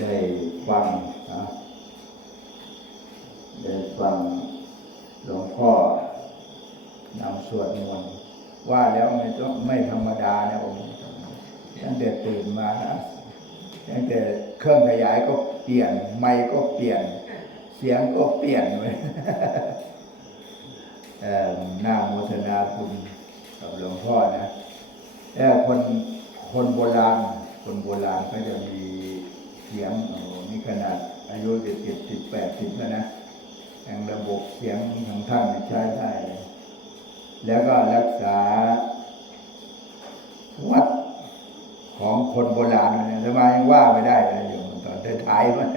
ได้ฟังนะได้ฟังหลวงพ่อนำสวดมนต์ว่าแล้วไม่ต้องไม่ธรรมดานะผมตั้งแต่ตื่นมานะตั้งแต่เครื่องขยายก็เปลี่ยน ไมค์ก็เปลี่ยน เสียงก็เปลี่ยนเลยหน้าโมทนาคุณกับหลวงพ่อนะแต่คนคนโบราณ คนโบราณก็จะมี สียงโอ้นี่ขนาดอายุเจ็ดสิบสิบแปดสิบแล้วนะยังระบบเสียงของท่านใช้ได้แล้วก็รักษา วัดของคนโบราณเนี่ยทำไมยังว่าไม่ได้นะอยู่ตอนท้ายๆมัน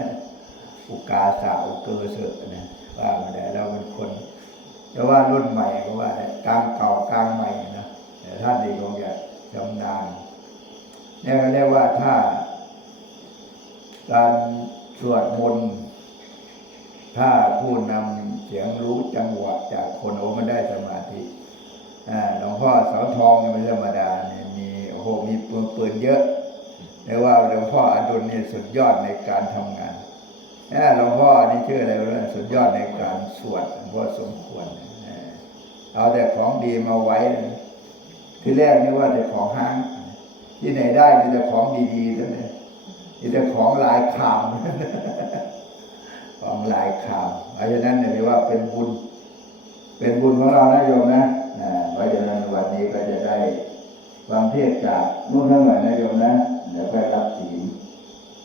อุกาสาอุเกอเสอะนะว่าไม่ได้เราเป็นคน แต่ว่ารุ่นใหม่ก็ว่ากลางเก่ากลางใหม่นะแต่ท่านดีคงจะชำนาญเนี่ยเรียกว่าถ้า การสวดมนต์ถ้าผู้นำเสียงรู้จังหวะจากคนโอ้มันได้สมาธิอ่าหลวงพ่อเสาทองเนี่ยไม่ธรรมดาเนี่ยมีโอ้โหมีปืนปืนเยอะแต่ว่าหลวงพ่ออดุลเนี่ยสุดยอดในการทำงานอ่าหลวงพ่อนี่ชื่ออะไรวะเนี่ยสุดยอดในการสวดหลวงพ่อสมควรเอาแต่ของดีมาไว้ ที่แรกนี่ว่าแต่ของห้าง ที่ไหนได้มีแต่ของดีๆทั้งนั้น มีแต่ของลายคามของลายคามเพราะฉะนั้นเนี่ยเรียกว่าเป็นบุญ เป็นบุญของเรานะโยมนะอ่าเพราะฉะนั้นวันนี้ก็จะได้ฟังเทศจากนู่นนั่นหน่อยนะโยมนะ เดี๋ยวไปรับศีล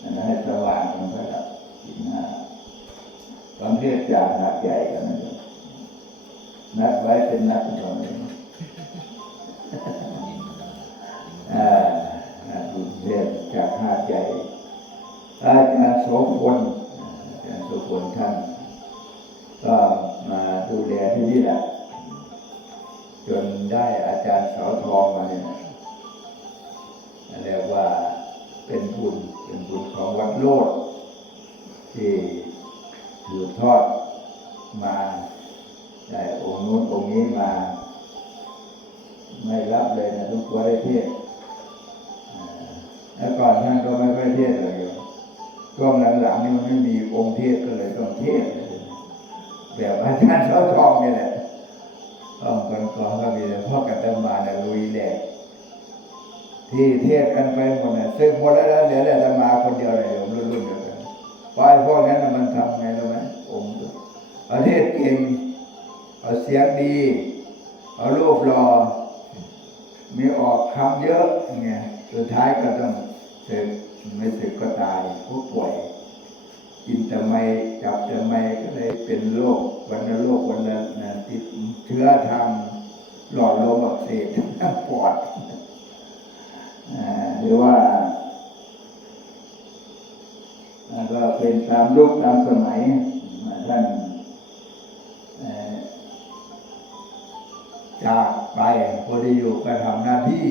นะให้สว่างกันไปรับศีลห้าฟังเทศจากหาดใหญ่กันนะโยมนัดไว้เป็นนัดก่อนเลยอ่าอ่าบุญเทศจากหาดใหญ่ อาจารย์โสพลอาจารย์โสพลท่านก็มาดูแลที่นี่แหละ จนได้อาจารย์เสาทองมาเนี่ยเรียกว่าเป็นบุญเป็นบุญของวัดโลด ที่ถือทอดมาได้องค์นู้นองค์นี้มา ไม่รับเลยนะทุกตัวได้เทศแล้วก่อนท่านก็ไม่ค่อยเทศเลยโยม ช่วงหลังๆนี่มันไม่มีองค์เทศก็เลยต้องเทศแบบอาจารย์เสาทองนี่แหละต้องกันก่อนก็มีแต่พ่อกัตมาเนี่ยลุยแหลกที่เทศกันไปหมดเนี่ยซึ่งหมดแล้วนเหลือแต่ตมาคนเดียวเลยโยมรุ่นๆเดียวกันเพราะไอ้พวกนั้นมันทำไงรู้ไหมองค์ประเทศเก่งเอาเสียงดี เอารูปรอ มีออกคำเยอะไงสุดท้ายก็ต้องเสึก ไม่สึกก็ตายผู้ป่วยกินแต่ไม่จับแต่ไม่ก็เลยเป็นโรควันละโรควันละนติดเชื้อทางหลอดลมอักเสบทางปอดหรือว่าอ่าก็เป็นตามยุคตามสมัยท่านจากไปคนที่อยู่ก็ทำหน้าที่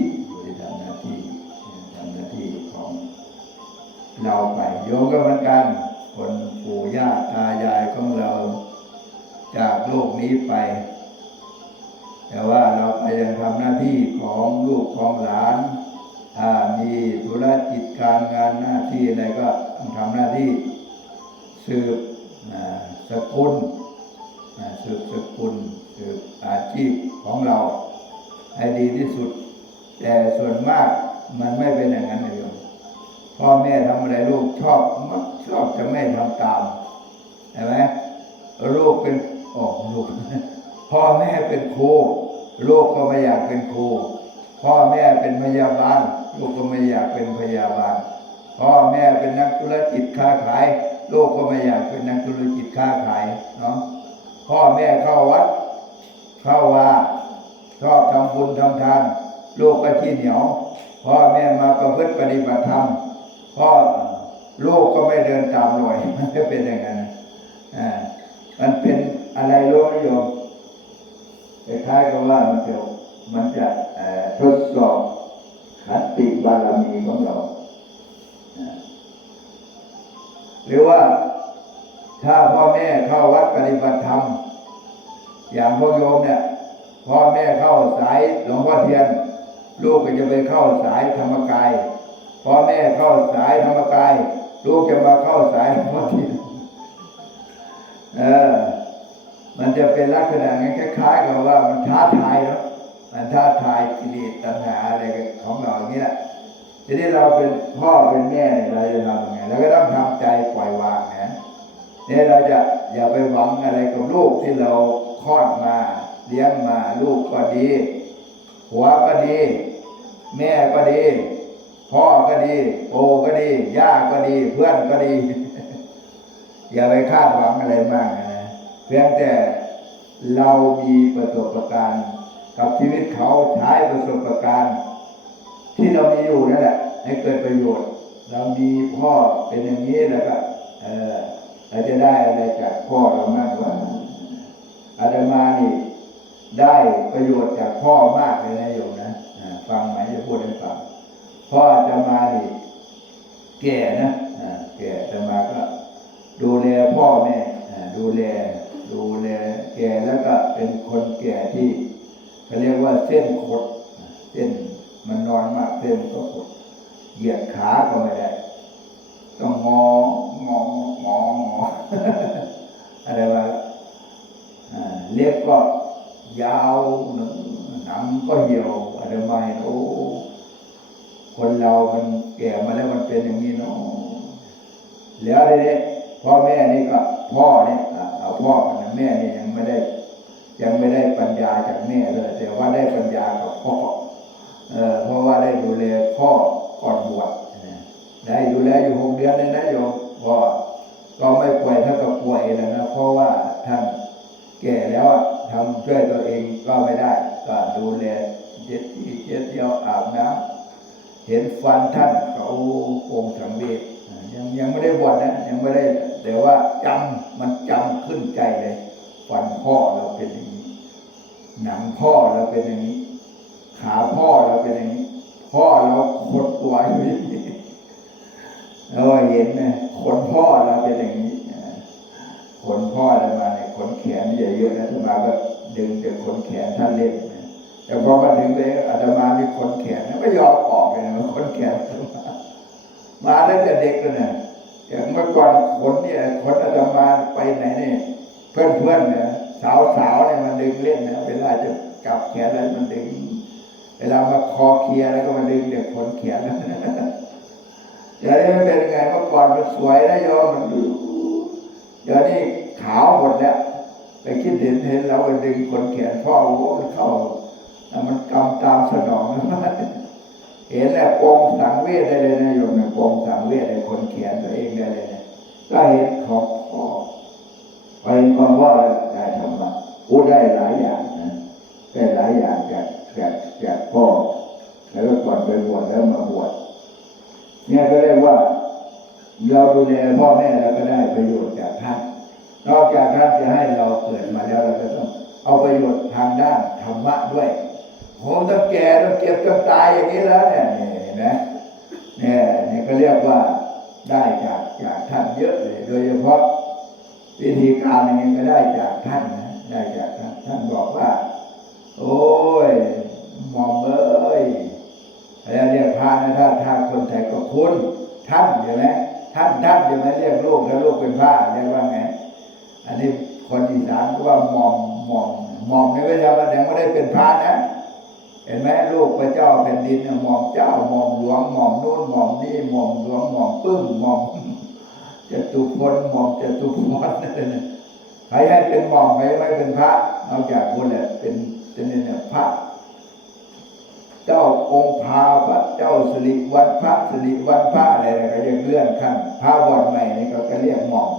เราไปโยมก็เหมือนกัน คนปู่ย่าตายายของเรา จากโลกนี้ไป แต่ว่าเราก็ยังทำหน้าที่ของลูกของหลานถ้ามีธุรกิจการงานหน้าที่อะไรก็ต้องทำหน้าที่สืบสกุลสืบสกุลสืบอาชีพของเรา ให้ดีที่สุด แต่ส่วนมากมันไม่เป็นอย่างนั้นนะโย พ่อแม่ทำอะไรลูกชอบมักชอบจะไม่ทำตามเห็นไหมลูกเป็นโอ้ลูกพ่อแม่เป็นครูลูกก็ไม่อยากเป็นครูพ่อแม่เป็นพยาบาลลูกก็ไม่อยากเป็นพยาบาลพ่อแม่เป็นนักธุรกิจค้าขายลูกก็ไม่อยากเป็นนักธุรกิจค้าขายเนาะพ่อแม่เข้าวัด เข้าว่าชอบทำบุญทำทานลูกก็ที่เหนียวพ่อแม่มาประพฤติปฏิบัติธรรม พ่อลูกก็ไม่เดินตามรอยมันจะเป็นอย่างนั้นอ่ามันเป็นอะไรรู้ไหมโยมคล้ายๆกับว่ามันจะมันจะเอ่อทดสอบขันติบารมีของเราอ่าหรือว่าถ้าพ่อแม่เข้าวัดปฏิบัติธรรม อย่างพวกโยมเนี่ยพ่อแม่เข้าสายหลวงพ่อเทียน ลูกก็จะไปเข้าสายธรรมกาย พ่อแม่เข้าสายธรรมกาย ลูกจะมาเข้าสายหลวงพ่อทีเออ มันจะเป็นลักษณะงั้นคล้ายๆกับว่ามันท้าทายเนาะมันท้าทายกิเลสตัณหาอะไรของเราอย่างนี้แหละทีนี้เราเป็นพ่อเป็นแม่เนี่ยเราจะทำยังไงเราก็ต้องทำใจปล่อยวางนะเนี่ยเราจะอย่าไปหวังอะไรกับลูกที่เราคลอดมาเลี้ยงมาลูกก็ดี หัวก็ดี แม่ก็ดี พ่อก็ดีโอก็ดีย่าก็ดี เพื่อนก็ดี อย่าไปคาดหวังอะไรมากนะเพียงแต่เรามีประสบการณ์ กับชีวิตเขาใช้ประสบการณ์ ที่เรามีอยู่นั่นแหละให้เกิดประโยชน์ เรามีพ่อเป็นอย่างนี้แล้วก็เออเราจะได้อะไรจากพ่อเรามากกว่าอาตมานี่ได้ประโยชน์จากพ่อมากเลยนะโยมนะฟังไหมจะพูดให้ฟัง พ่ออาตมานี่แก่นะแก่อาตมาก็ ดูแลพ่อแม่ดูแล ดูแลแก่แล้วก็เป็นคนแก่ที่เขาเรียกว่าเส้นขดเส้นมันนอนมากเส้นก็ขดเหยียดขาก็ไม่ได้ต้องงององงองออะไรว่าเล็บก็ยาวหนึ่งหนังก็เหี่ยวอะไรไมาเห็นโอ้ คนเรามันแก่มาแล้วมันเป็นอย่างนี้เนาะแล้วทีนี้พ่อแม่นี่ก็พ่อเนี่ยเอาพ่อกับแม่นี่ยังไม่ได้ ยังไม่ได้ปัญญาจากแม่เลย แต่ว่าได้ปัญญากับพ่อเออเพราะว่าได้ดูแลพ่อก่อนบวชได้ดูแลอยู่หกเดือนเลยนะโยมพ่อก็ไม่ป่วยเท่ากับป่วยแล้วนะเพราะว่าท่านแก่แล้วอะทำช่วยตัวเองก็ไม่ได้ ก็ดูแลเช็ดที่เช็ดเยี่ยวอาบน้ำ เห็นฟันท่านเขาองค์สังเวชยังยังไม่ได้บวชนะยังไม่ได้ แต่ว่าจำมันจำขึ้นใจเลย ฟันพ่อเราเป็นอย่างนี้ หนังพ่อเราเป็นอย่างนี้ ขาพ่อเราเป็นอย่างนี้ พ่อเราขดตัวอยู่อย่างนี้เราเห็นนะขนพ่อเราเป็นอย่างนี้ขนพ่ออะไรมาเนี่ยขนแขนเยอะๆนะอาตมาก็ดึงแต่ขนแขนท่านเล่น แต่พอมาถึงตัวเองอาตมามีขนแขนไม่ยอมออกเลยนะขนแขนมามาตั้งแต่เด็กเลยนะอย่างเมื่อก่อนขนเนี่ยขนอาตมาไปไหนเนี่ยเพื่อนเพื่อนเนี่ยสาวสาวเนี่ยมันดึงเล่นนะเวลาจะจับแขนอะไรมันดึง เวลามาคอเคลียร์แล้วก็มาดึงเด็กขนแขนนะเดี๋ยวนี้มันเป็นไงเมื่อก่อนมันสวยนะโยมมันดูเดี๋ยวนี้ขาวหมดแล้วไปคิดเห็นเห็นแล้วไปดึงคนแขนพ่อโอ้มันเข้า มันกำตามสนองเห็นแล้วปองสังเวชได้เลยนะโยมนะปองสังเวชในคนแขนตัวเองได้เลยนะก็เห็นของพ่อไปความว่าได้ธรรมะพูดได้หลายอย่างนะได้หลายอย่างจากจากจากพ่อแล้วก็ก่อนไปบวชแล้วมาบวชเนี่ยก็เรียกว่า เราดูแลพ่อแม่แล้วก็ได้ประโยชน์จากท่านนอกจากท่านจะให้เราเกิดมาแล้วเราก็ต้องเอาประโยชน์ทางด้านธรรมะด้วย ผมต้องแก่ต้องเก็บต้องตายอย่างนี้แล้วเนี่ยนี่เนไหมเนี่ยนี่ก็เรียกว่าได้จากจากท่านเยอะเลย โดยเฉพาะวิธีการอย่างนี้ก็ได้จากท่านนะได้จากท่านท่านบอกว่า โอ้ยหมอมเอ้ยแล้วเรียกพระนะถ้าถ้าคนไทยก็คุณท่านใช่ไหมท่านท่านใช่ไหมเรียกลูกแล้วลูกเป็นพระเรียกว่าไงอันนี้คนอีสานก็ว่าหมอมหมอมหมอมนี่ไม่ใช่ว่ายังไม่ได้เป็นพระนะ ห็นไหมลูกพระเจ้าแผ่นดินหมอมเจ้าหมอมหลวงหมอมนู่นหมอมนี่หมอมหลวงหมอมปึ้งหมอมจตุพลหมอมจตุพรนั่นนะใครให้เป็นหมอมใครไม่เป็นพระนอกจากคนเนี่ยเป็นเป็นเนี่ยพระ เจ้าองค์พาพระเจ้าสิริวัณพระสิริวัณพระอะไรนะก็ยังเลื่อนขั้นพระวันใหม่นี่ก็ก็เรียกหม่อม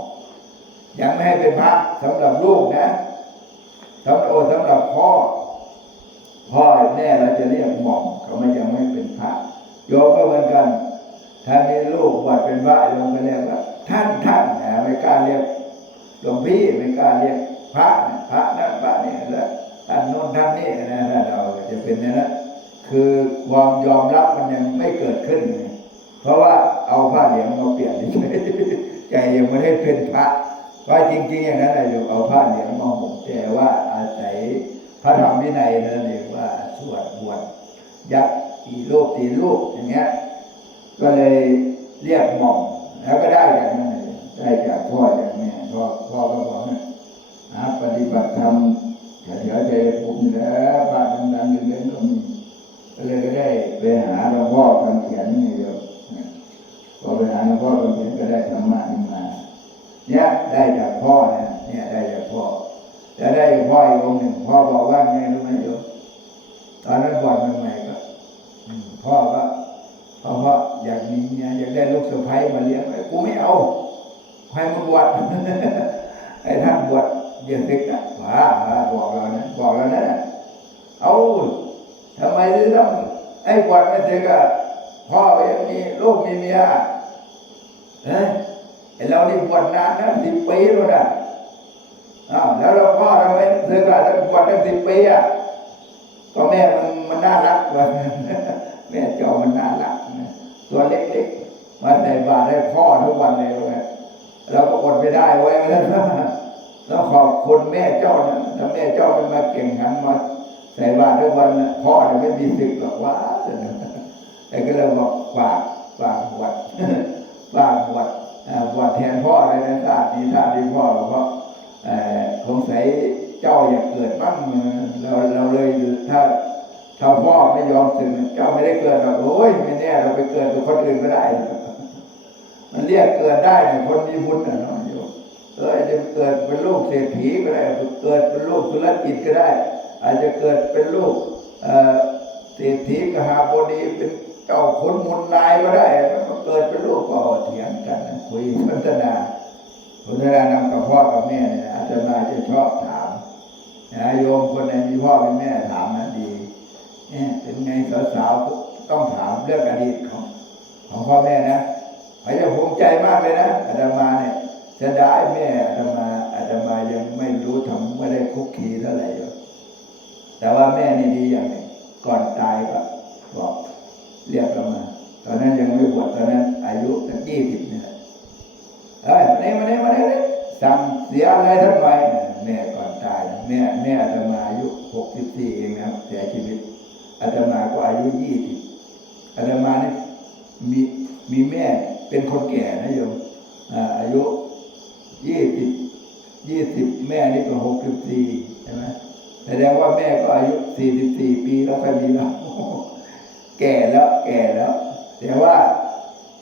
ยังไม่ให้เป็นพระสำหรับลูกนะสำหรับโอสำหรับพ่อ พ่อแม่เราจะเรียกหม่อมเขาไม่ยังไม่เป็นพระโยมก็เหมือนกันถ้ามีลูกบวชเป็นพระโยมก็เรียกว่าท่านท่านนะไม่กล้าเรียกหลวงพี่ไม่กล้าเรียกพระพระนั่นพระนี่แล้วท่านโน้นท่านนี่นะถ้าเราจะเป็นอย่างนั้นคือความยอมรับมันยังไม่เกิดขึ้น เพราะว่าเอาผ้าเหลืองมาเปลี่ยนเฉยใจยังไม่ได้เป็นพระว่าจริงๆอย่างนั้นนะอยู่เอาผ้าเหลืองมาห่มแต่ว่าอาศัย พระธรรมวินัยนั่นเองว่าสวดบวชยักษ์ตีลูกตีลูกอย่างเงี้ย ก็เลยเรียกหม่อมแล้วก็ได้จากนั้นเลยได้จากพ่อจากแม่พ่อพ่อก็บอกนะปฏิบัติธรรมเฉยๆใจผมนี่แหล้วพระดังๆเด่นๆก็มีก็เลยก็ได้ไปหาหลวงพ่อคำเขียนนี่เดียวนะพอไปหาหลวงพ่อคำเขียนก็ได้ธรรมะนี่มา เนี่ยได้จากพ่อนะเนี่ยได้จากพ่อจะได้จากพ่ออีกองค์หนึ่งพ่อบอกว่าไงรู้ไหมโยมตอนนั้นบวชใหม่ๆก็อืมพ่อก็พ่อพ่ออยากมีเมียอยากได้ลูกสะใภ้มาเลี้ยงไอ้กูไม่เอาให้มันบวช ไอ้ท่านบวชเยี่ยศึกนะว่ามาบอกเรานะบอกเรานะเอาทำไมถึงต้องไอ้บวชไม่ถึงอะพ่อยังมีลูกมีเมียเอ้ย ไอ้เรานี่บวชนานนะสิบปีแล้วนะอ้าวแล้วเราพ่อเราไม่เธอก็ต้องบวชตั้งสิบปีอะก็แม่มันมันน่ารักว่า แม่เจ้ามันน่ารักนะตัวเล็ก ๆมาใส่บาตรให้พ่อทุกวันเลยว่าเราก็อดไม่ได้ไว้แล้วแล้วขอบคุณแม่เจ้านะถ้าแม่เจ้าไม่มาเก่งหันมาใส่บาตรทุกวันนะพ่อเนี่ยไม่มีสิทธิ์หรอกว่าแต่ก็เลยบอกฝากฝากบวชฝากวชอ่าบวชแทนพ่อเลยนะชาติดีชาติดีพ่อเพราะเอ่อสงสัยเจ้าอยากเกิดบ้างเราเราเลยถ้าถ้าพ่อไม่ยอมสึกเจ้าไม่ได้เกิดหรอกโอ้ยไม่แน่เราไปเกิดกับคนอื่นก็ได้ มันเรียกเกิดได้เนี่ยคนมีบุญนะเนาะโยมเอออาจจะเกิดเป็นลูกเศรษฐีก็ได้เกิดเป็นลูกธุรกิจก็ได้ อาจจะเกิดเป็นลูกเศรษฐีกหาบดีเป็นเจ้าขุนมุนนายก็ได้แล้วก็เกิดเป็นลูกก็เถียงกันนะคุยสนทนาสนทนานำกับพ่อกับแม่เนี่ยอาจารย์มาจะชอบถามนะโยมคนไหนมีพ่อมีแม่ถามนะดีเนี่ยเป็นไงสาวๆต้องถามเรื่องอดีตของของพ่อแม่นะ อาจจะภูมิใจมากเลยนะอาตมาเนี่ยจะได้แม่อาตมาอาตมายังไม่รู้ทำไม่ได้คุกคีเท่าไหร่หรอกแต่ว่าแม่นี่ดีอย่างนึ่งก่อนตายก็บอกเรียกเรามา ตอนนั้นยังไม่บวชตอนนั้น อายุตั้งยี่สิบเนี่ยเอ้ยมาเนี่ยมาเนี่ยมาเนี่ยสั่งเสียอะไรท่านไว้แม่ก่อนตายแม่แม่อาตมาอายุหกสิบสี่เองนะเสียชีวิตอาตมาก็อายุยี่สิบอาตมาเนี่ยมีมีแม่ เป็นคนแก่นะโยมอายุยี่สิบยี่สิบแม่นี่ก็หกสิบสี่ใช่ไหมแสดงว่าแม่ก็อายุสี่สิบสี่ปีแล้วค่อยมีเราแก่แล้ว แก่แล้ว แต่ว่า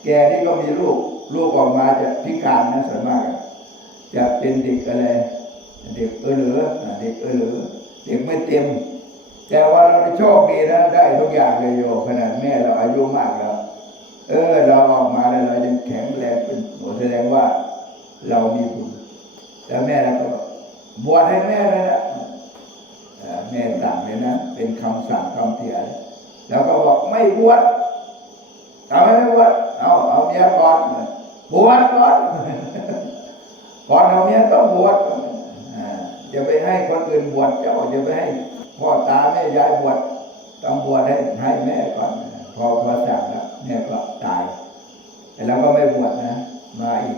แก่นี่ก็มีลูกลูกออกมาจะพิการนะส่วนมาก จะเป็นเด็กอะไร เด็กเออเหลือเด็กเออเหลือเด็กไม่เต็ม แต่ว่าเราได้โชคดีนะได้ทุกอย่างเลยโยขนาดแม่เราอายุมากแล้ว เออ เราออกมาแล้วเรายังแข็งแรงเป็นหมดแสดงว่าเรามีบุญแล้วแม่เราก็บวชให้แม่เลยนะแม่สั่งเลยนะเป็นคำสั่งคำเตือนแล้วก็บอกไม่บวชทำไมไม่บวชเอาเอาเมียก่อนบวชก่อนก่อนเอาเมียต้องบวชอ่าอย่าไปให้คนอื่นบวชเจ้าอย่าไปให้พ่อตาแม่ยายบวชต้องบวชให้ให้แม่ก่อน พอพอสั่งแล้วแม่ก็ตายแต่เราก็ไม่บวชนะ มาอีก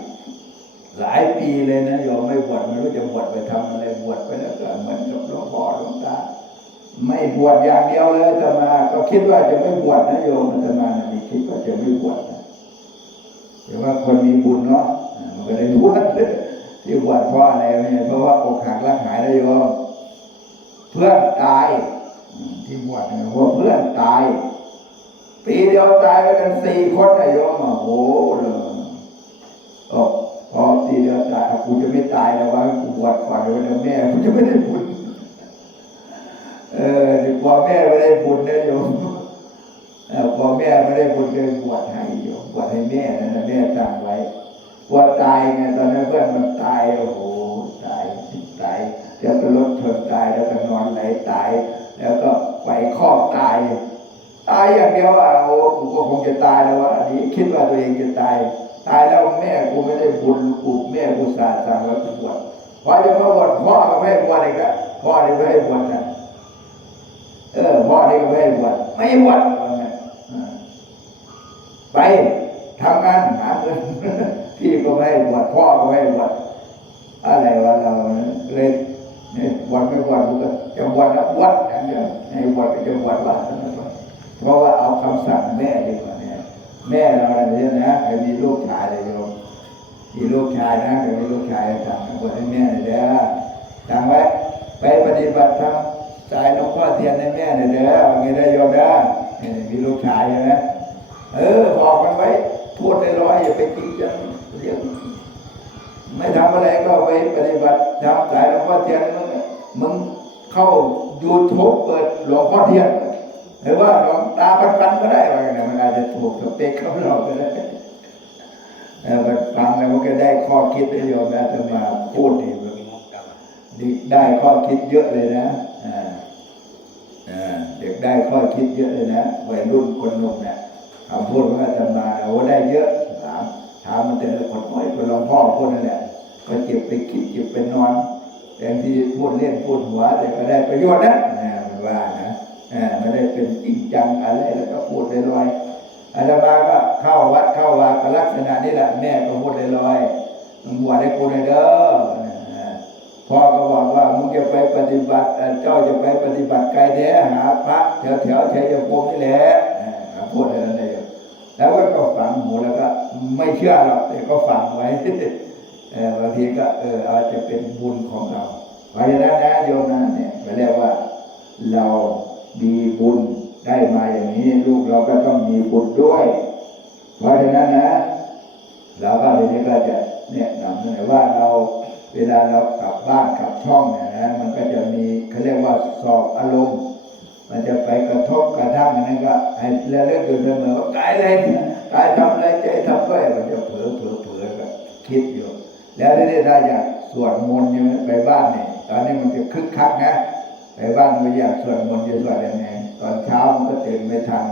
หลายปีเลยนะโยมไม่บวชไม่รู้จะบวชไปทำอะไรบวชไปแล้วก็เหมือนกับหลวงพ่อหลวงตาไม่บวชอย่างเดียวเลยอาตมา ก็คิดว่าจะไม่บวชนะโยมอาตมานะมีคิดว่าจะไม่บวชนะแต่ว่าคนมีบุญเนาะมันก็ได้บวชที่บวชเพราะอะไรไม่เพราะว่าอกหักรักหายนะโยมเพื่อนตายที่บวชเนี่ยเพราะเพื่อนตาย ปีเดียวตายไปกันสี่คนนะโยมโอ้โหเลยพอปีเดียวตายอ่กูจะไม่ตายแล้วว่ากูบวชก่อนเดี๋ยวแม่กูจะไม่ได้บุญเออถึงพอแม่ไม่ได้บุญนะโยมพอแม่ไม่ได้บุญเลยบวชให้โยมบวชให้แม่นะแม่สั่งไว้บวชตายไงตอนนั้นเพื่อนมันตายโอ้โหตายตายแล้วก็รถชนตายแล้วก็นอนไหลตาย แล้วก็ไฟคอตาย ตายอย่างเดียวอะโอ้กูก็คงจะตายแล้ววะอันนี้คิดว่าตัวเองจะตาย ตายแล้วแม่กูไม่ได้บุญกูแม่กูสาสั่งแล้วกูบวชพอจะมาบวชพ่อก็ไม่ให้บวชอีกอะพ่อนี่ไม่ให้บวชนะเออพ่อนี่ก็ไม่ให้บวชไม่บวชไปทำงานหาเงินพี่ก็ไม่ให้บวชพ่อก็ไม่ให้บวชอะไรวะเราเลยเนี่ยบวชไม่บวชกูก็จะบวชแล้วบวชอย่างเดียวให้บวชก็จะบวชว่า เพราะว่าเอาคำสั่งแม่ดีกว่าเนี่ยแม่เราเนี่ยนะใครมีลูกชายเลยโยมมีลูกชายนะเดี๋ยวมีลูกชายสั่งบวชให้แม่หน่อยเด้อสั่งไว้ไปปฏิบัติธรรมสายหลวงพ่อเทียนให้แม่หน่ยเด้อว่าไงได้โยมเด้อนี่มีลูกชายใช่ไหมเออบอกมันไว้พูดลอยอย่าไปจริงจังเรื่องไม่ทำอะไรก็ไปปฏิบัติทำสายหลวงพ่อเทียนมึงมึงเข้ายูทูบเปิดหลวงพ่อเทียนหรือว่าหลวง ตาปันปันก็ได้ว่าอย่างนั้นมันอาจจะถูกสเปคเขาเราก็ได้เออมันฟังแล้วมันก็ได้ข้อคิดได้โยมนะจะมาพูดนี่มันดีได้ข้อคิดเยอะเลยนะอ่าอ่าเด็กได้ข้อคิดเยอะเลยนะวัยรุ่นคนหนุ่มเนี่ยคำพูดของอาตมาโอ้ได้เยอะถามถามมันแต่ละคนโอ้ยคนหลวงพ่อพูดนั่นแหละก็เจ็บไปคิดเจ็บไปนอนแต่บางทีพูดเล่นพูดหัวแต่ก็ได้ประโยชน์นะอ่ามันว่านะอ่า ไม่ได้เป็นจริงจังอะไรแล้วก็พูดลอยๆอาตมาก็เข้าวัดเข้าวาก็ลักษณะนี้แหละแม่ก็พูดลอยๆบวชให้กูเลยเด้อพ่อก็บอกว่ามึงจะไปปฏิบัติเจ้าจะไปปฏิบัติไกลแท้หาพระแถวแถวชัยภูมินี่แหละอาพูดอะไรนั่นเองแล้วก็ก็ฟังหูแล้วก็ไม่เชื่อหรอกแต่ก็ฟังไว้บางทีก็เอออาจจะเป็นบุญของเราเพราะฉะนั้นนะโยมนะเนี่ยก็เรียกว่าเรา มีบุญได้มาอย่างนี้ลูกเราก็ต้องมีบุญด้วย เพราะฉะนั้นนะเราก็ทีนี้ก็จะเนี่ยนำเสนอว่าเราเวลาเรากลับบ้านกลับช่องเนี่ยนะมันก็จะมีเขาเรียกว่าสอบอารมณ์ มันจะไปกระทบกระทั่งอันนั้นก็ให้ระลึกอยู่เสมอว่ากายอะไรกายทำอะไรใจทำด้วยมันจะเผลอเผลอเผลอก็คิดอยู่ แล้วทีนี้ถ้าอยากสวดมนต์ยังไปบ้านเนี่ยตอนนี้มันจะคึกคักนะ ไปบ้านไม่อยากสวดมนต์จะสวดยังไงตอนเช้ามันก็ตื่นไม่ทัน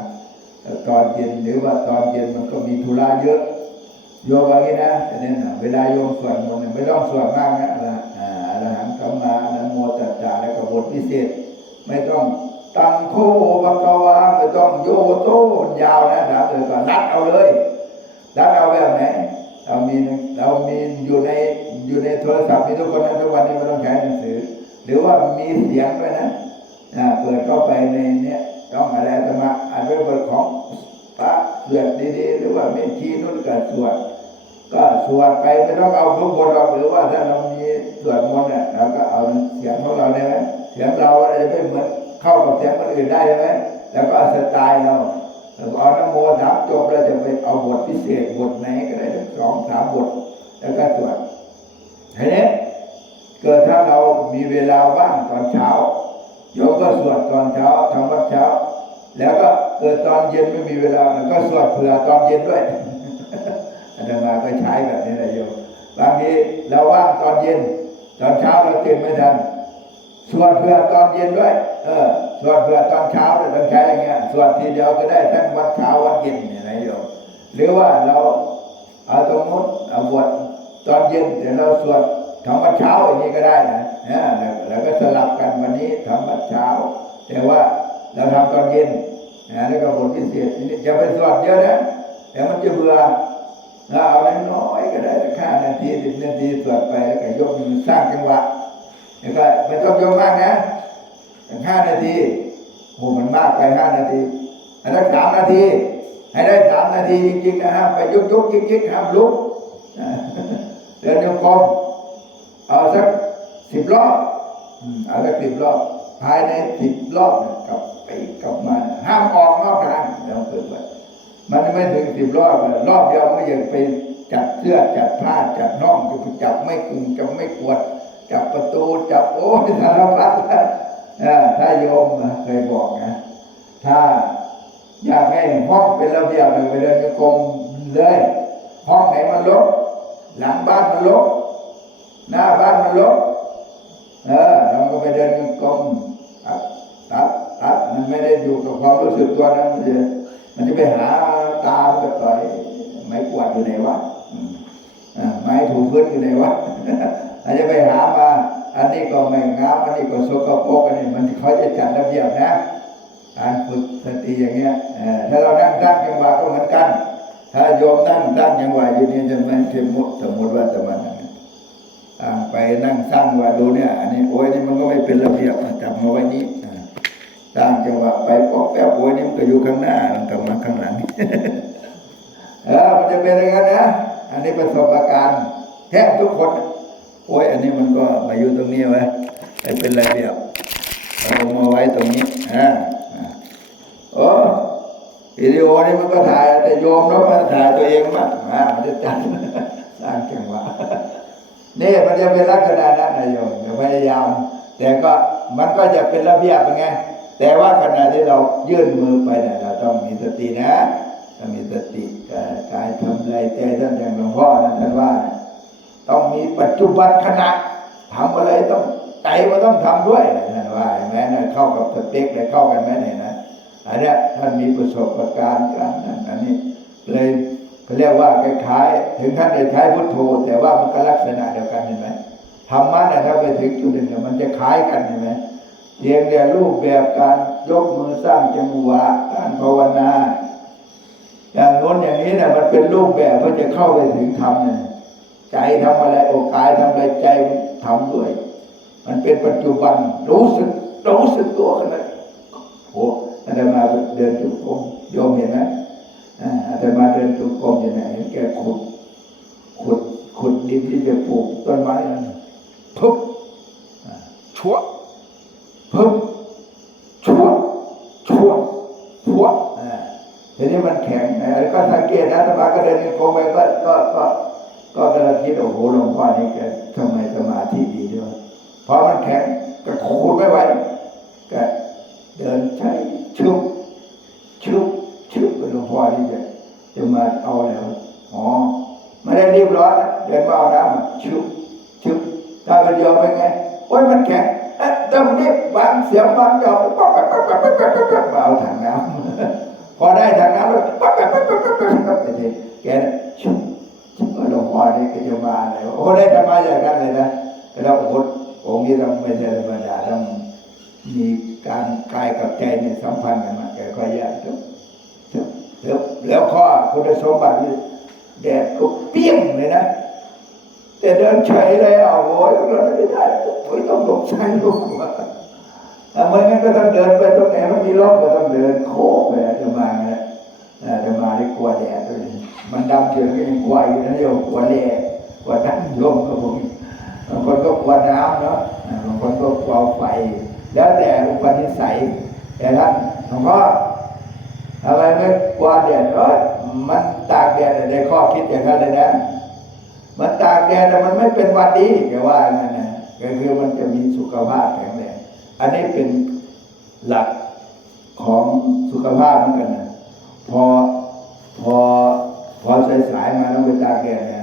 แต่ตอนเย็นหรือว่าตอนเย็นมันก็มีธุระเยอะโยมว่างี้นะแต่เนี่ยเวลาโยมสวดมนต์เนี่ยไม่ต้องสวดมากนะอะอ่าอรหังกัมมานะโมตัสสะแล้วก็บทพิเศษ ไม่ต้องตังโคปะกวาไม่ต้องโยโตยาวนะถามเลยก่อนนัดเอาเลยนัดเอาแบบไหนเรามีเรามีอยู่ในอยู่ในโทรศัพท์มีทุกคนนะทุกวันนี้ไม่ต้องใช้หนังสือ รือว่ามีเสียงด้วยนะเปิดเข้าไปในเนี้ยต้องอะไรธรรมะอาจจะเปิดของพระเสือดีๆ หรือว่าเมชีนุ่นก็สวด ก็สวดไปไม่ต้องเอาทุกบทหรอกหรือว่าถ้าเรามีสวดมนต์เนี่ยเราก็เอาเสียงของเราได้ไหมเสียงเราอาจจะไม่เหมือนเข้ากับเสียงคนอื่นได้ไหมแล้วก็สไตล์เราแล้วก็เอานโมสามจบแล้วจะไปเอาบทพิเศษบทไหนก็ได้สองสามบท แล้วก็สวดทีนี้ เกิดถ้าเรามีเวลาว่างตอนเช้าโยมก็สวดตอนเช้าทำวัดเช้า แล้วก็เกิดตอนเย็นไม่มีเวลาแล้วก็สวดเผื่อตอนเย็นด้วยอาตมาก็ใช้แบบนี้แหละโยมบางทีเราว่างตอนเย็น ตอนเช้าเราตื่นไม่ทันสวดเผื่อตอนเย็นด้วย เออสวดเผื่อตอนเช้าแต่ต้องใช้อย่างเงี้ยสวดทีเดียวก็ได้ทั้งวัดเช้าวัดเย็นเนี่ยนะโยมหรือว่าเราเอาตรงนู้นเอาบวชตอนเย็นเดี๋ยวเราสวด ทำวัดเช้าอย่างนี้ก็ได้นะนี่ยแล้วก็สลับกันวันนี้ทำวัดเช้า แต่ว่าเราทำตอนเย็นนะแล้วก็บทพิเศษนี่จะไปสวดเยอะนะแต่มันจะเบื่อเราเอาน้อยก็ได้ค่านาทีสิบนาทีสวดไปแล้วก็ยกมือสร้างจังหวะแล้วก็ไม่ต้องยกมากนะห้านาทีโอ้มันมากไปห้านาทีอันนั้นสามนาที ให้ได้สามนาทีจริงๆนะฮะไปยกยกๆยิกห้ามลุกเดินโยกม เอาสักสิบรอบอืมเอาสักสิบรอบภายในสิบรอบกลับไปกลับมาห้ามออกนอกทางเดี๋ยวเกิดไว้มันไม่ถึงสิบรอบรอบเดียวมันยังไปจับเสื้อจับผ้าจับน่องจะจับไม่กุมจับไม่กวด จับประตูจับโอ้ยสารพัดนะถ้าโยมเคยบอกนะถ้าอยากให้ห้องเป็นระเบียบไปเดินกรมเลย ห้องไหนมันรกหลังบ้านมันรก หน้าบ้านมันรกเออเราก็ไปเดินกลมตัดตัดตัดมันไม่ได้อยู่กับความรู้สึกตัวนั้นมันจะมันจะไปหาตามกับต่อยไม้กวาดอยู่ในวัดอืมอ่าไม้ถูพื้นอยู่ในวัดอาจจะไปหามาอันนี้ก็ไม่งามอันนี้ก็สกปรกอันนี้มันเขาจะจัดระเบียบนะการฝึกสติอย่างเงี้ยถ้าเรานั่งตั้งจังหวะก็เหมือนกัน ถ้าโยมนั่งตั้งจังหวะอยู่นี่จะมันสมมติสมมติว่าจะมันอ่า ไปนั่งสร้างว่าดูเนี่ยอันนี้โอ้ยนี่มันก็ไม่เป็นระเบียบจับมาไว้นี้สร้างจังหวะไปปอกแป๊บโอ้ยนี่มันก็อยู่ข้างหน้ามันก็มาข้างหลังเออมันจะเป็นอย่างนั้นนะอันนี้ประสบการณ์แทบทุกคน โอ้ยอันนี้มันก็มาอยู่ตรงนี้ไว้ให้เป็นระเบียบเอามาไว้ตรงนี้อ่าอ่าโอ้วิดีโอนี่มันก็ถ่ายแต่โยมเนาะมาถ่ายตัวเองมั้งอ่ามันจะจัดสร้างจังหวะ นี่มันจะเป็นลักษณะนั้นนะโยมพยายาม แต่ก็มันก็จะเป็นระเบียบเป็นไงแต่ว่าขณะที่เรายื่นมือไปเนี่ยเราต้องมีสตินะต้องมีสติกายทำอะไรใจท่านอย่างหลวงพ่อนะท่านว่า ต้องมีปัจจุบันขณะทำอะไรต้องใจมันต้องทำด้วยนะท่านว่าเห็นไหมนะเข้ากับสเต็กเลยเข้ากันไหมเนี่ยนะอันนี้ท่านมีประสบการณ์กันนั่นอันนี้เลย เขาเรียกว่าคล้ายๆถึงท่านจะใช้พุทโธ แต่ว่ามันก็ลักษณะเดียวกันเห็นไหมธรรมะเนี่ยถ้าไปถึงจุดหนึ่งเนี่ยมันจะคล้ายกันเห็นไหมเพียงแต่รูปแบบการยกมือสร้างจังหวะการภาวนา อย่างโน้นอย่างนี้เนี่ยมันเป็นรูปแบบเพื่อจะเข้าไปถึงธรรมเนี่ยใจทำอะไรโอกายทำอะไรใจทำด้วย มันเป็นปัจจุบันรู้สึกรู้สึกตัวขนาดโอ้อาตมาเดินจุกรมโยมเห็นไหม อ่าอาตมาเดินจุกรมอย่างไหนเห็นแกขุด ขุด ขุดดินที่จะปลูกต้นไม้นั่นปุ๊บอ่าชั่วพึ่งชั่วชั่วชั่วอ่าทีนี้มันแข็งอ่าก็สังเกตนะธรรมาก็เดินในกรมไปก็ก็ก็ก็กำลังคิดโอ้โหหลวงพ่อนี่แกทำไมสมาธิดีด้วยเพราะมันแข็งก็ขูดไม่ไหวก็เดินใช้ชุบชุบชุบ หลวงพ่อนี่จะจะมาเอาแล้วอ๋อไม่ได้รีบร้อนนะเดินมาเอาน้ำชุบชุบถ้าเป็นโยมเป็นไงโอ้ยมันแข็งเอ๊ะตรงนี้บางเสียงบางจอบปั๊บปั๊บปั๊บปั๊บปั๊บปั๊บปั๊บมาเอาถังน้ำพอได้ถังน้ำแล้วปั๊บปั๊บปั๊บปั๊บปั๊บปั๊บปั๊บไปทีแก่ชุบชุบหลวงพ่อนี่ก็จะมาอะไรโอ้ได้ธรรมะอย่างนั้นเลยนะแล้วโอ้โหองค์นี้ต้องไม่ใช่ธรรมดาต้องมีการกายกับใจเนี่ยสัมพันธ์กันมาแกก็แยกทุกทุกแล้วแล้วข้อคุณสมบัตินี่แดดก็เปี้ยงเลยนะ แต่ เดินเฉยเลยอะโอ้ยเราไม่ได้โอยต้องหลบซ้ลบขวาอะเมื่องั้นก็ต้องเดินไปตรงไหนมันมีร่องก็ต้องเดินโค้งไปอาตมาเนี่ยอาตมาได้กลัวแดดเลยมันดำเฉยก็ยังกลัวอยู่นะโยมกลัวแดดกลัวน้ำลมก็ผมบางคนก็กลัวน้ำเนาะบางคนก็กลัวไฟ แล้วแต่อุปนิสัยแต่ท่านหลวงพ่ออะไรไม่กลัวแดดเอ้ยมันตากแดดในข้อคิดอย่างนั้นเลยนะ มันตากแดดแต่มันไม่เป็นวันดีแกว่างั้นนะก็คือมันจะมีสุขภาพแข็งแรงอันนี้เป็นหลักของสุขภาพเหมือนกันนะพอพอพอสายสายมาต้องไปตากแดดนะ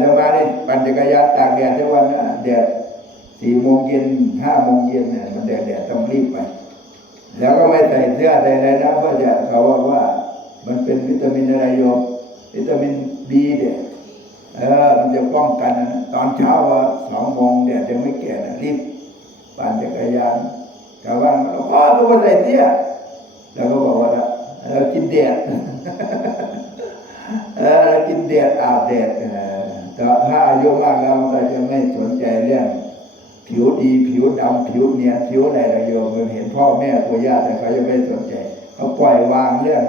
แล้วมานี่ปั่นจักรยานตากแดดทุกวันนะแดดสี่โมงเย็นห้าโมงเย็นเนี่ยมันแดดแดดต้องรีบไป แล้วก็ไม่ใส่เสื้อใส่อะไรนะเพราะจะเขาบอกว่า มันเป็นวิตามินอะไรโยมวิตามินบีเนี่ย เออ มันจะป้องกันนะตอนเช้าว่าสองโมงแดดยังไม่แก่นะรีบปั่นจักรยานชาวบ้านหลวงพ่อทุกคนใส่เสื้อแล้วก็บอกว่าเรากินแดดเออเรากินแดดอาบแดดเออแต่ถ้าอายุมากแล้วมันก็จะไม่สนใจเรื่อง ผิวดีผิวดำผิวเนียนผิวอะไรระโยมมันเห็นพ่อแม่ปู่ย่าแต่เขายังไม่สนใจเขาปล่อยวางเรื่อง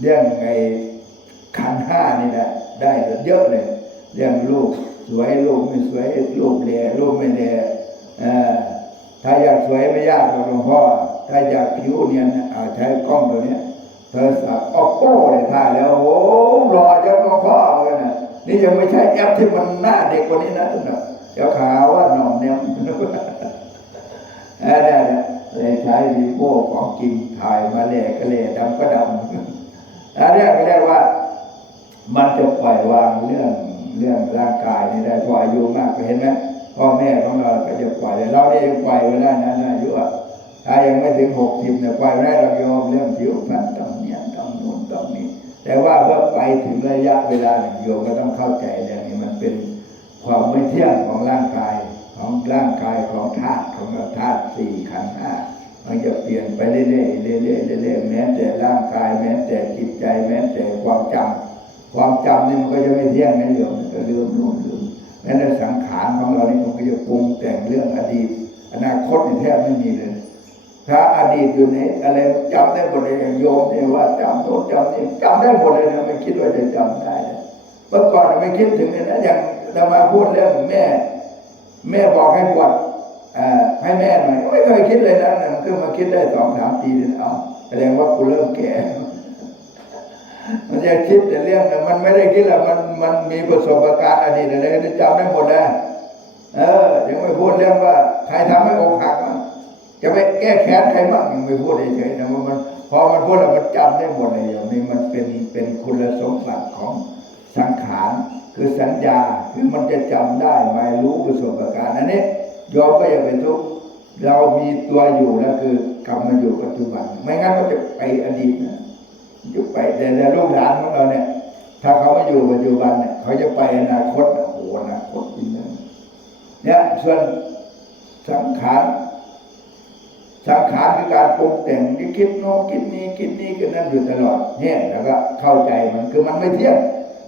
เรื่องไอ้ขันห้านี่แหละได้เยอะเลย เรื่องลูกสวยลูกไม่สวยลูกเลลูกไม่เลเออถ้าอยากสวยไม่ยากหลวงพ่อถ้าอยากผิวเนียนเอาใช้กล้องตัวเนี้ยโทรศัพท์ออปโป้เลยท่าแล้วโอ้รอจังหลวงพ่อเลยนะนี่ยังไม่ใช่แอปที่มันหน้าเด็กกว่านี้นะท่านเนาะเดี๋ยวขาวว่าหน่อมแนเนี่ยเนี่ยเลยใช้วีโก้ของจริงถ่ายมาเล่ก็เล่ดำก็ดำอันนี้ก็เรียกว่า มันจะปล่อยวางเรื่อง เรื่องร่างกายนี่ได้พออายุมากไปเห็นไหมพ่อแม่ของเราก็จะปล่อยเลยเราเนี่ยยังปล่อยไว้ได้นะนะอายุอะถ้ายังไม่ถึงหกสิบเนี่ยปล่อยได้เราโยมเรื่องผิวพรรณต้องเนี่ยต้องโน่นต้องนี่แต่ว่าเมื่อไปถึงระยะเวลาโยมก็ต้องเข้าใจเรื่องนี้มันเป็นความไม่เที่ยงของร่างกายของร่างกายของธาตุของธาตุสี่ขันธ์ห้ามันจะเปลี่ยนไปเรื่อยๆเรื่อยๆเรื่อยๆแม้แต่ร่างกายแม้แต่จิตใจแม้แต่ ความจำนี่มันก็จะไม่เที่ยงนะโยมมันก็ลืมลืมลืมแม้แต่สังขารของเรานี่มันก็จะปรุงแต่งเรื่องอดีต อนาคตนี่แทบไม่มีเลยถ้าอดีตอยู่ในอะไรจำได้หมดเลยอย่างโยมเนี่ยว่าจำโน้นจำนี่จำได้หมดเลยนะไม่คิดว่าจะจำได้เมื่อก่อนไม่คิดถึงเลยนะอย่างเรามาพูดเรื่องแม่ แม่บอกให้บวชให้แม่หน่อยไม่เคยคิดเลยนะมันเพิ่งมาคิดได้สองสามปีเนี่ยเอาแสดงว่ากูเริ่มแก่ มันจะคิดแต่เรื่องมันไม่ได้คิดหรอกมันมันมีประสบการณ์อดีตอะไรก็จำได้หมดแล้วเออยังไม่พูดเรื่องว่าใครทำให้อกหักมั้งจะไปแก้แค้นใครบ้างยังไม่พูดเฉยๆนะว่ามันพอมันพูดแล้วมันจำได้หมดเลยอย่างนี้มันเป็นเป็นคุณสมบัติของสังขารคือสัญญาคือมันจะจำได้ไม่รู้ประสบการณ์อันนี้ยอมก็อย่าไปทุกข์เรามีตัวอยู่แล้วคือกลับมาอยู่ปัจจุบัน ไม่งั้นก็จะไปอดีตนะ อยู่ไปแต่ลูกหลานของเราเนี่ย ถ้าเขาไม่อยู่ปัจจุบันเนี่ยเขาจะไปอนาคตโอ้โหอนาคตจริงนะเนี่ยส่วนสังขารสังขารคือการปรุงแต่งที่คิดโน้นคิดนี้คิดนี้คิดนั้นอยู่ตลอดเนี่ยแล้วก็เข้าใจมันคือมันไม่เที่ยง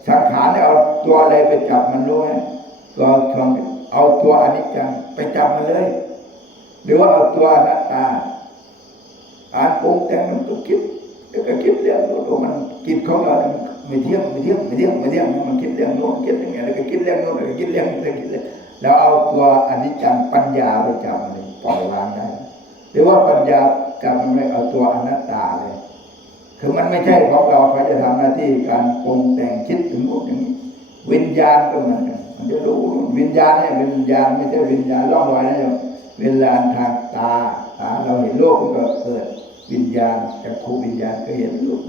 สังขารเนี่ยเอาตัวอะไรไปจับมันรู้ไหมตัวทองเอาตัวอนิจจังไปจับมันเลย หรือว่าเอาตัวอนัตตาอ่านปรุงแต่งมันก็คิด แล้วก็คิดเรื่องโน้นโอ้มันจิตของเราไม่เที่ยงไม่เที่ยงไม่เที่ยงไม่เที่ยงมันคิดเรื่องโน้นคิดอย่างเงี้ยแล้วก็คิดเรื่องโน้นแล้วก็คิดเรื่องนี้แล้วก็คิดเรื่องแล้วเอาตัวอนิจจังปัญญาไปจับมันเลยปล่อยวางได้หรือว่าปัญญาจับมันไม่เอาตัวอนัตตาเลย คือมันไม่ใช่ของเราเขาจะทำหน้าที่การปรุงแต่งคิดถึงพวกอย่างนี้วิญญาณก็เหมือนกันมันจะรู้วิญญาณเนี่ยวิญญาณไม่ใช่วิญญาณล่องลอยนะโยมวิญญาณทางตาตาเราเห็นโลกมันก็เกิด วิญญาณจากครูวิญญาณก็เห็นโลก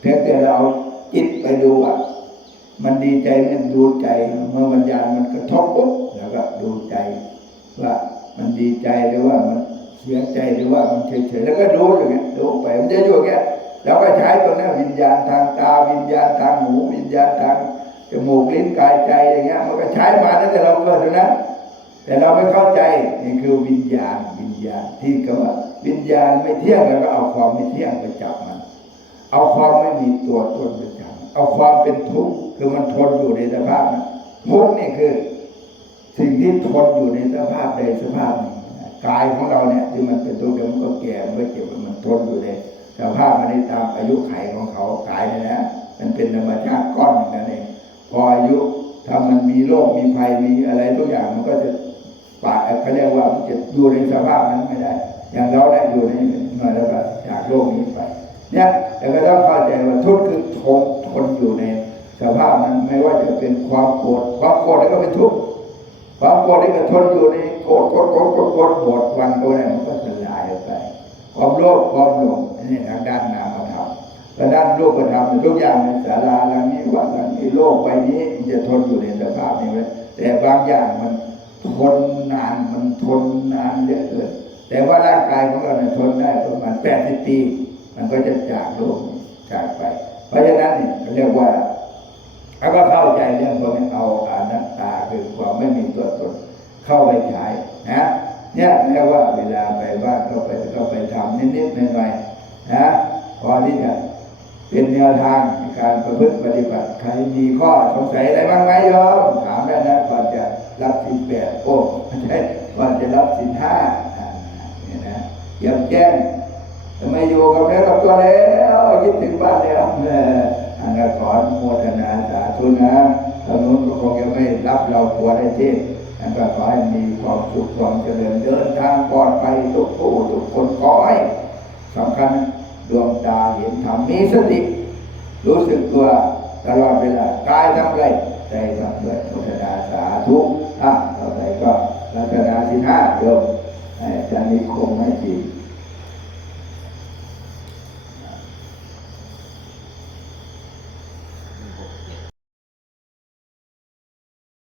เพียงแต่เราเอาจิตไปดูว่ามันดีใจมันดูใจเมื่อวิญญาณมันกระทบปุ๊บแล้วก็ดูใจ ว่ามันดีใจหรือว่ามันเสียใจหรือว่ามันเฉยๆแล้วก็รู้อย่างเงี้ยรู้ไปมันจะอยู่อย่างเงี้ยเราก็ใช้ตัวนั้วิญญาณทางตาวิญญาณทางหูวิญญาณทางจมูกลิ้นกายใจอย่างเงี้ยมันก็ใช้มาตั้งแต่เราเกิดเลยนะแต่เราไม่เข้าใจนี่คือวิญญาณวิญญาณที่คำว่า วิญญาณไม่เที่ยงแล้วก็เอาความไม่เที่ยงไปจับมัน เอาความไม่มีตัวตนไปจับเอาความเป็นทุกข์คือมันทนอยู่ในสภาพนั้นทุกข์นี่คือ สิ่งที่ทนอยู่ในสภาพใดสภาพหนึ่งกายของเราเนี่ยที่มันเป็นตัวเดี๋ยวมันก็แก่มันก็เจ็บมันทนอยู่ในสภาพมันได้ตามอายุไขของเขากายนี่นะมันเป็นธรรมชาติก้อนหนึ่งนั่นเองพออายุถ้ามันมีโรคมีภัยมีอะไรทุกอย่างมันก็จะปาเขาเรียกว่ามันจะอยู่ในสภาพนั้นไม่ได้ อย่างเราได้อยู่ในมื่อแล้วก็จากโลกนี้ไป เนี่ยแต่ก็ต้องเข้าใจว่าทุกข์คือทนทนอยู่ในสภาพนั้นไม่ว่าจะเป็นความโกรธความโกรธนี่ก็เป็นทุกข์ความโกรธนี่ก็ทนอยู่ในโกรธโกรธโกรธโกรธโกรธหมดวันโก็ได้มันก็สลายไปความโลภความหลงนี่ทางด้านนามธรรมแต่ด้านรูปธรรมทุกอย่างในศาลาหลังนี้วัดหลังนี้โลกใบนี้มันจะทนอยู่ในสภาพนี้ไว้แต่บางอย่างมันทนนานมันทนนานเหลือเกิน แต่ว่าร่างกายของเราเนี่ยทนได้ประมาณแปดสิบปี มันก็จะจากโลกจากไป เพราะฉะนั้นเนี่ยเรียกว่าเขาก็เข้าใจเรื่องพวกนี้เอาอนัตตาคือความไม่มีตัวตนเข้าไปใช้นะเนี่ยเรียกว่าเวลาไปบ้านก็ไปก็ไปทำนิดๆหน่อยๆนะพอที่จะเป็นแนวทางในการประพฤติปฏิบัติใครมีข้อสงสัยอะไรบ้างไหมโยมถามได้นะก่อนจะรับสินแปดโอ้ไม่ใช่ก่อนจะรับสินห้า ยี่ยมแจ้งทำไมอยู่กับเนื้อกับตัวแล้วคิดถึงบ้านแล้วเอออันนั้นขอนโมทนาสาธุนะทางนู้นก็คงจะไม่รับเราตัวได้เทศอันก็ขอให้มีความสุขความเจริญเดินทางปลอดภัยทุกผู้ทุกคนขอให้สำคัญดวงตาเห็นธรรมมีสติ รู้สึกตัวตลอดเวลากายทำไรใจทำด้วยโมทนาสาธุอะต่อไปก็รัตนาสินห้าโยมอาจารย์นิคมให้จี